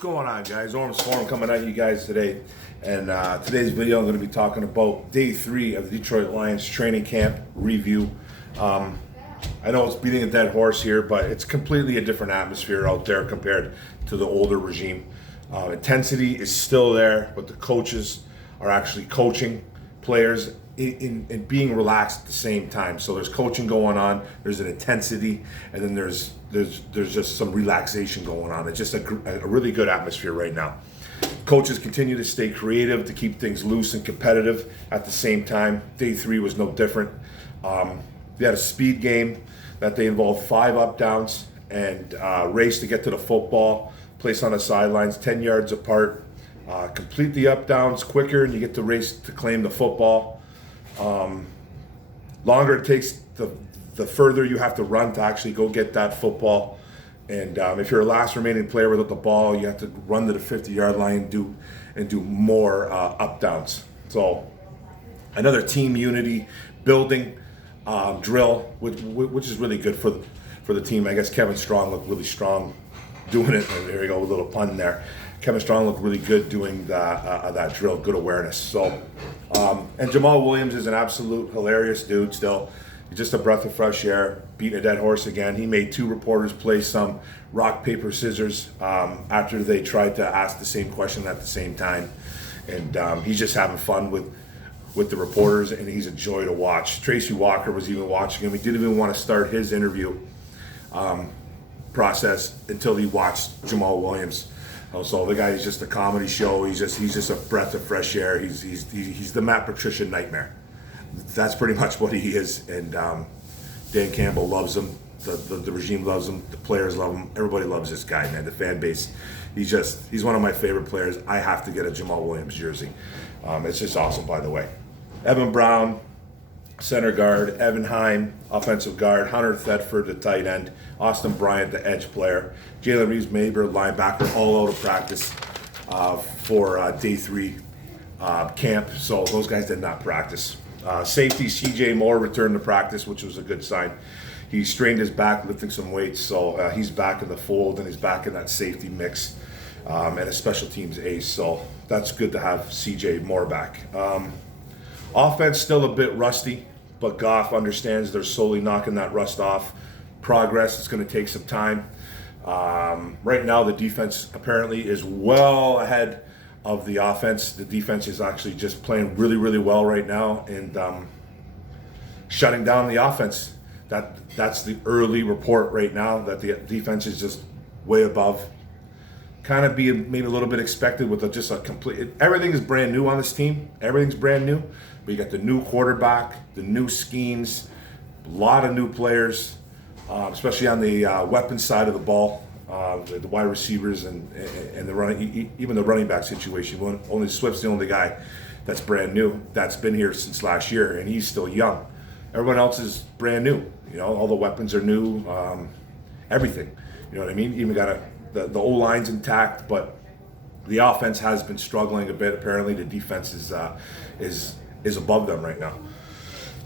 What's going on, guys? Orm's Forum coming at you guys today. And today's video, I'm going to be talking about day 3 of the Detroit Lions training camp review. I know it's beating a dead horse here, but it's completely a different atmosphere out there compared to the older regime. Intensity is still there, but the coaches are actually coaching players in being relaxed at the same time. So there's coaching going on, there's an intensity, and then there's just some relaxation going on. It's just a really good atmosphere right now. Coaches continue to stay creative to keep things loose and competitive at the same time. Day 3 was no different. They had a speed game that they involved 5 up downs and race to get to the football, place on the sidelines 10 yards apart. Complete the up downs quicker and you get to race to claim the football. Longer it takes, the further you have to run to actually go get that football. And if you're a last remaining player without the ball, you have to run to the 50-yard line and do more up downs. So another team unity building drill, which is really good for the team. I guess Kevin Strong looked really strong doing it. There you go, a little pun there. Kevin Strong looked really good doing that drill, good awareness. So, and Jamal Williams is an absolute hilarious dude still. He's just a breath of fresh air, beating a dead horse again. He made 2 reporters play some rock, paper, scissors after they tried to ask the same question at the same time. And he's just having fun with the reporters, and he's a joy to watch. Tracy Walker was even watching him. He didn't even want to start his interview process until he watched Jamal Williams. So the guy is just a comedy show. He's just a breath of fresh air. He's the Matt Patricia nightmare. That's pretty much what he is. And Dan Campbell loves him. The regime loves him. The players love him. Everybody loves this guy, man. The fan base. He's one of my favorite players. I have to get a Jamal Williams jersey. It's just awesome, by the way. Evan Brown, center guard. Evan Heim, offensive guard. Hunter Thetford, the tight end. Austin Bryant, the edge player. Jalen Reeves-Maber, linebacker, all out of practice for day 3 camp. So those guys did not practice. Safety CJ Moore returned to practice, which was a good sign. He strained his back lifting some weights, so he's back in the fold and he's back in that safety mix and a special teams ace. So that's good to have CJ Moore back. Offense still a bit rusty, but Goff understands they're slowly knocking that rust off. Progress is going to take some time. Right now, the defense apparently is well ahead of the offense. The defense is actually just playing really, really well right now and shutting down the offense. That's the early report right now, that the defense is just way above. Kind of being maybe a little bit expected with just a complete. Everything is brand new on this team. Everything's brand new. But you got the new quarterback, the new schemes, a lot of new players, especially on the weapons side of the ball. The wide receivers and the running, even the running back situation. Only Swift's the only guy that's brand new, that's been here since last year, and he's still young. Everyone else is brand new. You know, all the weapons are new, everything. You know what I mean? Even got the O-line's intact, but the offense has been struggling a bit. Apparently, the defense is above them right now.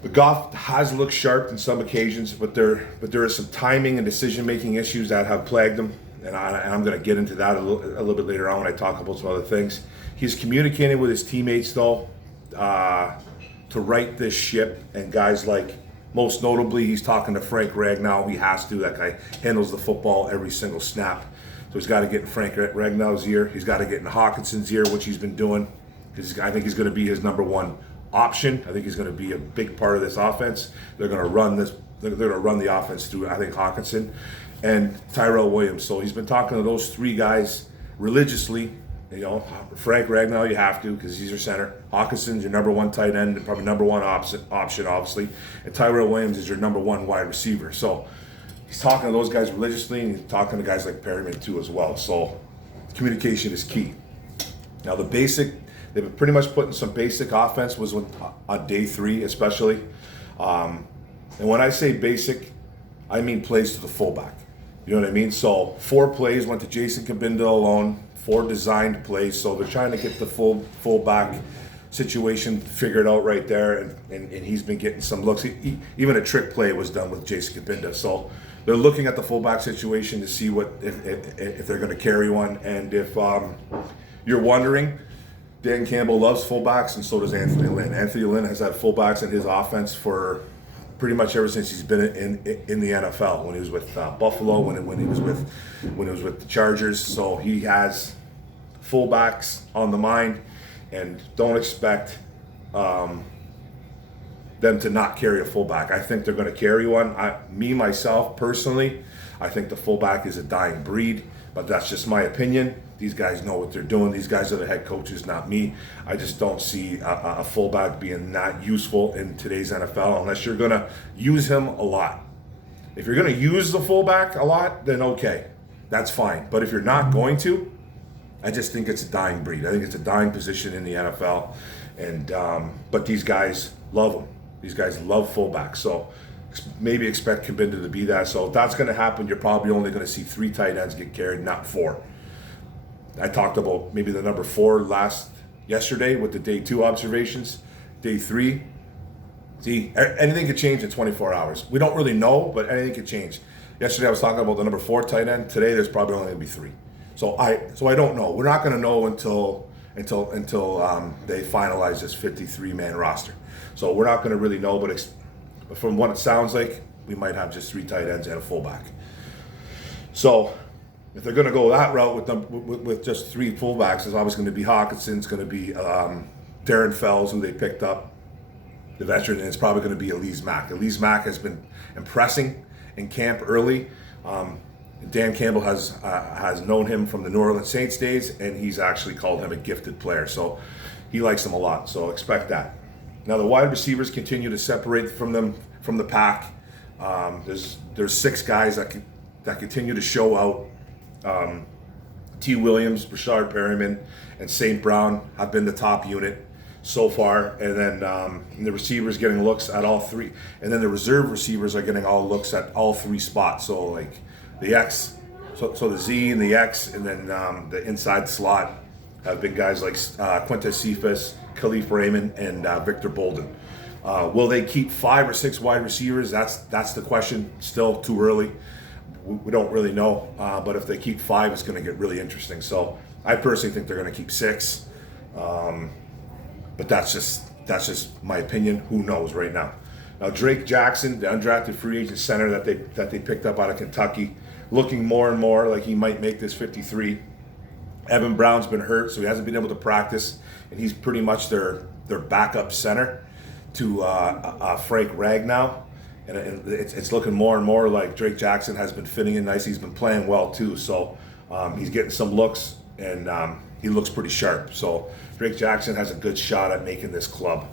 The Goff has looked sharp in some occasions, but there is some timing and decision-making issues that have plagued him, and I'm going to get into that a little bit later on when I talk about some other things. He's communicating with his teammates, though, to right this ship, and guys like, most notably, he's talking to Frank Ragnow. He has to. That guy handles the football every single snap. So he's got to get in Frank Ragnow's ear. He's got to get in Hawkinson's ear, which he's been doing, because I think he's going to be his number 1 option. I think he's going to be a big part of this offense. They're going to run this. They're going to run the offense through, I think, Hawkinson and Tyrell Williams. So he's been talking to those 3 guys religiously. You know, Frank Ragnow, you have to, because he's your center. Hawkinson's your number 1 tight end, and probably number 1 option, obviously. And Tyrell Williams is your number 1 wide receiver. So he's talking to those guys religiously, and he's talking to guys like Perryman too as well. So communication is key. Now they've been pretty much putting some basic offense was on day 3 especially. And when I say basic, I mean plays to the fullback. You know what I mean? So 4 plays went to Jason Cabinda alone, 4 designed plays. So they're trying to get the fullback situation figured out right there. And he's been getting some looks. Even a trick play was done with Jason Cabinda. So they're looking at the fullback situation to see what if they're going to carry one. And if you're wondering, Dan Campbell loves fullbacks, and so does Anthony Lynn. Anthony Lynn has had fullbacks in his offense for pretty much ever since he's been in the NFL. When he was with Buffalo, when he was with the Chargers, so he has fullbacks on the mind, and don't expect them to not carry a fullback. I think they're going to carry one. Myself personally, I think the fullback is a dying breed, but that's just my opinion. These guys know what they're doing. These guys are the head coaches, not me. I just don't see a fullback being that useful in today's NFL unless you're going to use him a lot. If you're going to use the fullback a lot, then okay, that's fine. But if you're not going to, I just think it's a dying breed. I think it's a dying position in the NFL. And but these guys love them. These guys love fullbacks. So maybe expect Kabinda to be that. So if that's going to happen, you're probably only going to see 3 tight ends get carried, not 4. I talked about maybe the number 4 yesterday with the day 2 observations. Day 3, see, anything could change in 24 hours. We don't really know, but anything could change. Yesterday I was talking about the number 4 tight end. Today there's probably only going to be 3. So I don't know. We're not going to know until they finalize this 53-man roster. So we're not going to really know, but from what it sounds like, we might have just 3 tight ends and a fullback. So if they're going to go that route with just 3 fullbacks, it's always going to be Hawkinson, it's going to be Darren Fells, who they picked up, the veteran, and it's probably going to be Elise Mack. Elise Mack has been impressing in camp early. Dan Campbell has known him from the New Orleans Saints days, and he's actually called him a gifted player. So he likes him a lot. So expect that. Now the wide receivers continue to separate from the pack. There's 6 guys that continue to show out. T. Williams, Brashard Perryman, and St. Brown have been the top unit so far, and then the receivers getting looks at all 3, and then the reserve receivers are getting all looks at all 3 spots. So like the X, so the Z and the X, and then the inside slot have been guys like Quintez Cephas, Khalif Raymond, and Victor Bolden. Will they keep 5 or 6 wide receivers? That's the question. Still too early. We don't really know, but if they keep 5, it's going to get really interesting. So I personally think they're going to keep 6, but that's just my opinion. Who knows right now? Now Drake Jackson, the undrafted free agent center that they picked up out of Kentucky, looking more and more like he might make this 53. Evan Brown's been hurt, so he hasn't been able to practice, and he's pretty much their backup center to Frank Ragnow. And it's looking more and more like Drake Jackson has been fitting in nice. He's been playing well too, so he's getting some looks, and he looks pretty sharp. So Drake Jackson has a good shot at making this club.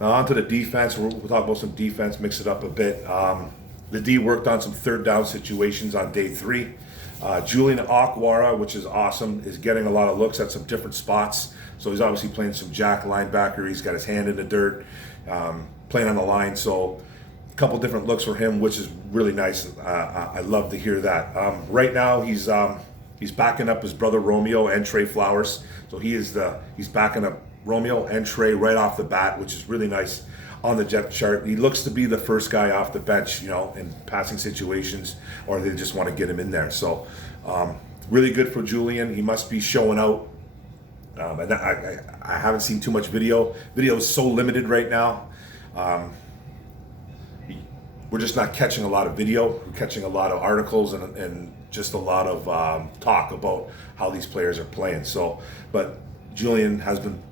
Now on to the defense. We'll talk about some defense, mix it up a bit. The D worked on some 3rd down situations on day 3. Julian Akwara, which is awesome, is getting a lot of looks at some different spots. So he's obviously playing some jack linebacker. He's got his hand in the dirt, playing on the line. So a couple different looks for him, which is really nice. I love to hear that. Right now, he's backing up his brother Romeo and Trey Flowers. So he's backing up Romeo and Trey right off the bat, which is really nice on the depth chart. He looks to be the first guy off the bench, in passing situations, or they just want to get him in there. So really good for Julian. He must be showing out. And I haven't seen too much video. Video is so limited right now. We're just not catching a lot of video. We're catching a lot of articles and just a lot of talk about how these players are playing. But Julian has been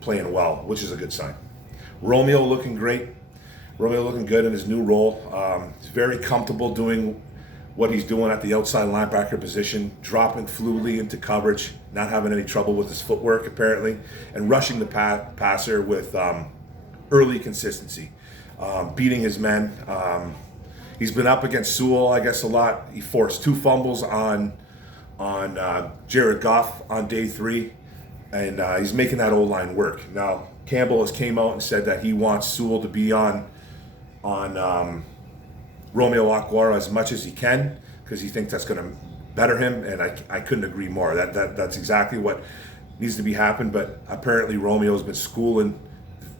playing well, which is a good sign. Romeo looking great. Romeo looking good in his new role. He's very comfortable doing what he's doing at the outside linebacker position, dropping fluidly into coverage, not having any trouble with his footwork apparently, and rushing the passer with early consistency, beating his men. He's been up against Sewell, I guess, a lot. He forced 2 fumbles on Jared Goff on day 3, and he's making that O-line work. Now, Campbell has came out and said that he wants Sewell to be on Romeo Akwara as much as he can, because he thinks that's going to better him, and I couldn't agree more. That's exactly what needs to be happened. But apparently Romeo's been schooling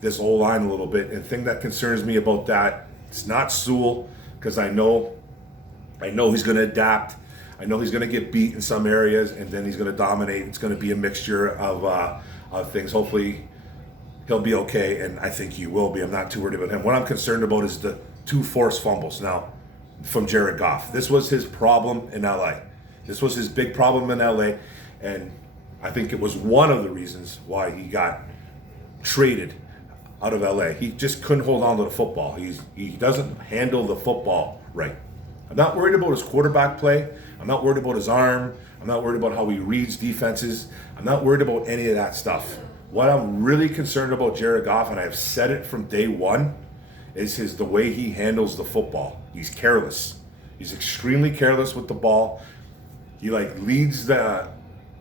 this O-line a little bit, and the thing that concerns me about that, it's not Sewell, because I know I know he's going to adapt. I know he's going to get beat in some areas, and then he's going to dominate. It's going to be a mixture of things. Hopefully, he'll be okay, and I think he will be. I'm not too worried about him. What I'm concerned about is the 2 forced fumbles now from Jared Goff. This was his problem in LA. This was his big problem in LA, and I think it was one of the reasons why he got traded out of LA. He just couldn't hold on to the football. He doesn't handle the football right. I'm not worried about his quarterback play. I'm not worried about his arm. I'm not worried about how he reads defenses. I'm not worried about any of that stuff. What I'm really concerned about Jared Goff, and I've said it from day one, is the way he handles the football. He's careless. He's extremely careless with the ball. He leads the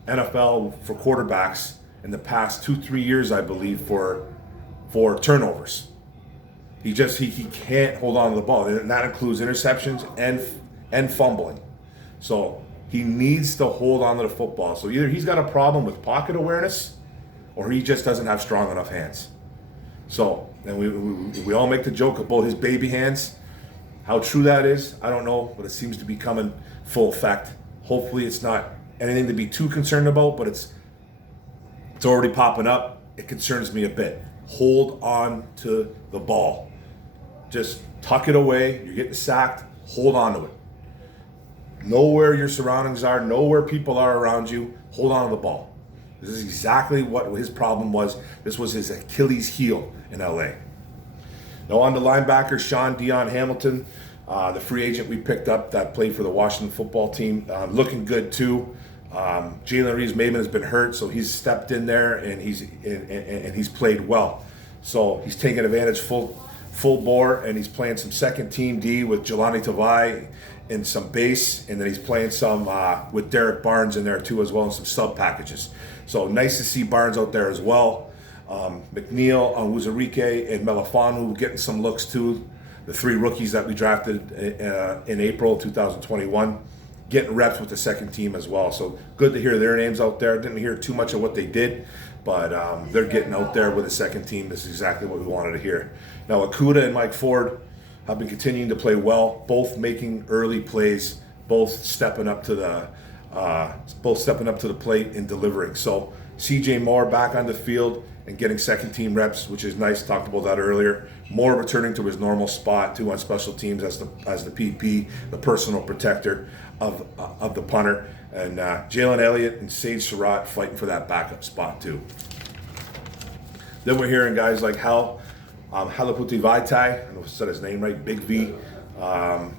NFL for quarterbacks in the past 2-3 years, I believe, for turnovers. He can't hold on to the ball, and that includes interceptions and fumbling. So he needs to hold on to the football. So either he's got a problem with pocket awareness, or he just doesn't have strong enough hands. So, and we all make the joke about his baby hands. How true that is, I don't know, but it seems to be coming full effect. Hopefully it's not anything to be too concerned about, but it's already popping up. It concerns me a bit. Hold on to the ball. Just tuck it away. You're getting sacked. Hold on to it. Know where your surroundings are. Know where people are around you. Hold on to the ball. This is exactly what his problem was. This was his Achilles heel in LA. Now on the linebacker, Sean Dion Hamilton, the free agent we picked up that played for the Washington football team, looking good too. Jalen Reeves-Maybin has been hurt, so he's stepped in there and he's played well. So he's taking advantage full bore, and he's playing some second team D with Jelani Tavai and some base, and then he's playing some with Derek Barnes in there too as well, and some sub packages. So nice to see Barnes out there as well. McNeil, Onwuzurike, and Melifanu getting some looks too. The 3 rookies that we drafted in April 2021, getting reps with the second team as well. So good to hear their names out there. Didn't hear too much of what they did, but they're getting out there with the second team. This is exactly what we wanted to hear. Now Okudah and Mike Ford have been continuing to play well, both making early plays, both stepping up to the plate and delivering. So CJ Moore back on the field and getting second team reps, which is nice. Talked about that earlier. Moore returning to his normal spot too on special teams as the PP, the personal protector of the punter, and Jalen Elliott and Sage Surratt fighting for that backup spot too. Then we're hearing guys like Halaputi Vaitai, I don't know if I said his name right, Big V,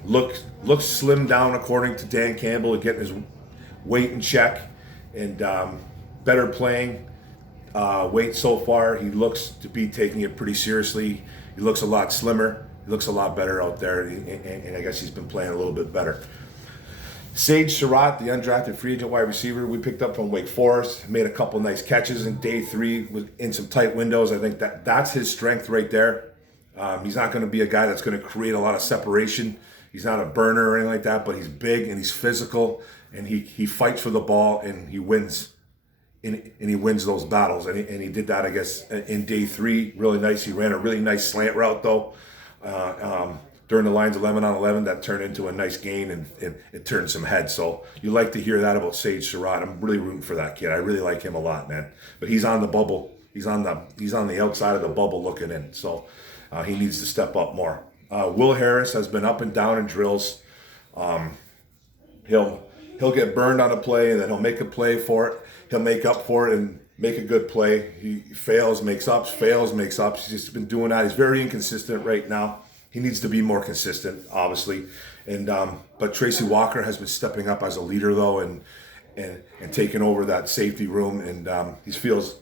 looks slimmed down according to Dan Campbell, getting his weight in check and better playing weight so far. He looks to be taking it pretty seriously. He looks a lot slimmer. He looks a lot better out there, and I guess he's been playing a little bit better. Sage Surratt, the undrafted free agent wide receiver we picked up from Wake Forest, made a couple nice catches in day 3 in some tight windows. I think that's his strength right there. He's not going to be a guy that's going to create a lot of separation. He's not a burner or anything like that, but he's big and he's physical, and he fights for the ball and he wins. And he wins those battles, and he did that, I guess, in day 3. Really nice. He ran a really nice slant route though. During the lines 11-on-11, that turned into a nice gain and it turned some heads. So you like to hear that about Sage Surratt. I'm really rooting for that kid. I really like him a lot, man. But he's on the bubble. He's on the outside of the bubble looking in. So he needs to step up more. Will Harris has been up and down in drills. He'll get burned on a play, and then he'll make a play for it. He'll make up for it and make a good play. He fails, makes ups, fails, makes ups. He's just been doing that. He's very inconsistent right now. He needs to be more consistent, obviously. And but Tracy Walker has been stepping up as a leader though, and taking over that safety room, and he feels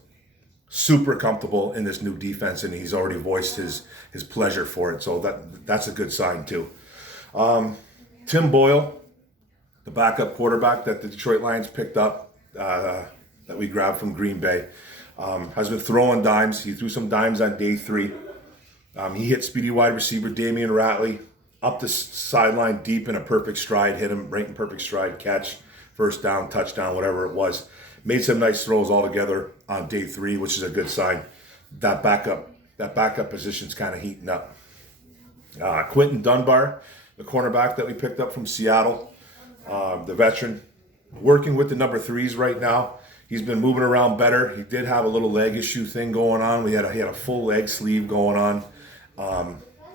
super comfortable in this new defense, and he's already voiced his pleasure for it. So that's a good sign too. Tim Boyle, the backup quarterback that the Detroit Lions picked up, that we grabbed from Green Bay, has been throwing dimes. He threw some dimes on day 3. He hit speedy wide receiver Damian Ratley up the sideline deep in a perfect stride, hit him right in perfect stride, catch, first down, touchdown, whatever it was. Made some nice throws all together on day 3, which is a good sign. That backup position's kind of heating up. Quentin Dunbar the cornerback that we picked up from Seattle, the veteran, working with the number 3s right now. He's been moving around better. He did have a little leg issue thing going on. He had a full leg sleeve going on,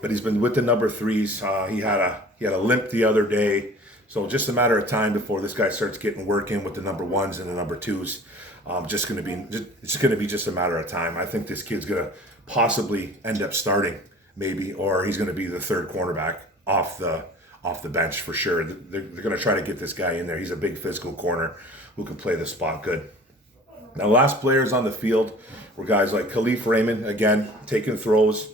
but he's been with the number 3s. He had a limp the other day, so just a matter of time before this guy starts getting work in with the number 1s and the number 2s. It's going to be just a matter of time. I think this kid's going to possibly end up starting, maybe, or he's going to be the third cornerback off the bench for sure. They're going to try to get this guy in there. He's a big physical corner who can play the spot good. Now, last players on the field were guys like Khalif Raymond, again, taking throws.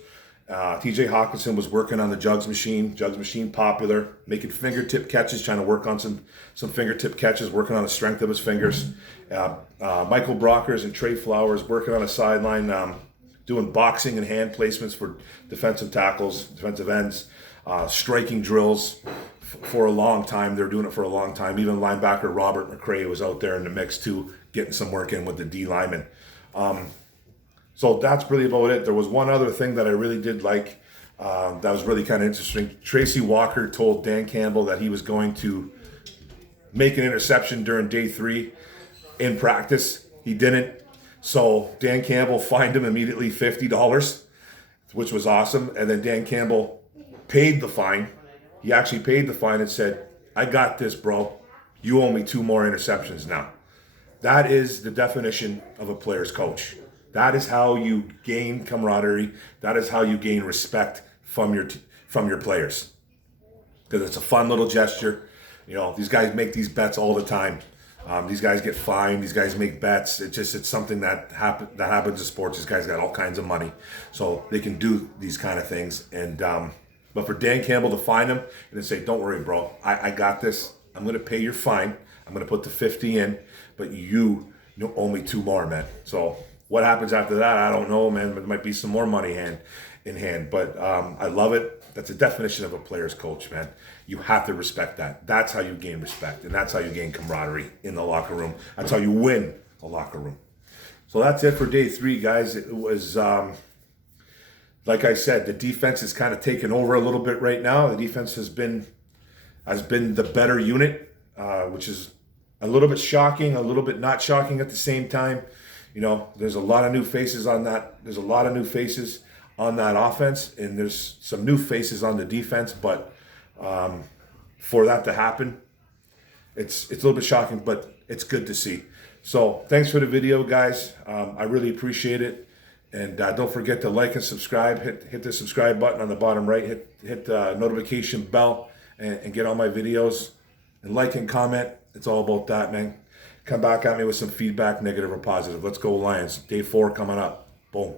TJ Hawkinson was working on the jugs machine popular, making fingertip catches, trying to work on some fingertip catches, working on the strength of his fingers. Michael Brockers and Trey Flowers working on a sideline, doing boxing and hand placements for defensive tackles, defensive ends, striking drills for a long time. They're doing it for a long time. Even linebacker Robert McCray was out there in the mix too, getting some work in with the D linemen. So that's really about it. There was one other thing that I really did like that was really kind of interesting. Tracy Walker told Dan Campbell that he was going to make an interception during day 3 in practice. He didn't. So Dan Campbell fined him immediately $50, which was awesome. And then Dan Campbell paid the fine. He actually paid the fine and said, "I got this, bro. You owe me 2 more interceptions now." That is the definition of a player's coach. That is how you gain camaraderie. That is how you gain respect from your players. Because it's a fun little gesture. You know, these guys make these bets all the time. These guys get fined. These guys make bets. It's something that happens in sports. These guys got all kinds of money, so they can do these kind of things. And but for Dan Campbell to fine him and then say, "Don't worry, bro. I got this. I'm going to pay your fine. I'm going to put the 50 in, but you owe me 2 more, man." So what happens after that, I don't know, man. There might be some more money in hand, but I love it. That's a definition of a player's coach, man. You have to respect that. That's how you gain respect, and that's how you gain camaraderie in the locker room. That's how you win a locker room. So that's it for day 3, guys. It was, like I said, the defense is kind of taken over a little bit right now. The defense has been the better unit, which is a little bit shocking, a little bit not shocking at the same time. You know, there's a lot of new faces on that. There's a lot of new faces on that offense, and there's some new faces on the defense. But for that to happen, it's a little bit shocking, but it's good to see. So thanks for the video, guys. I really appreciate it. And don't forget to like and subscribe. Hit the subscribe button on the bottom right. Hit the notification bell and get all my videos. And like and comment. It's all about that, man. Come back at me with some feedback, negative or positive. Let's go Lions. Day 4 coming up. Boom.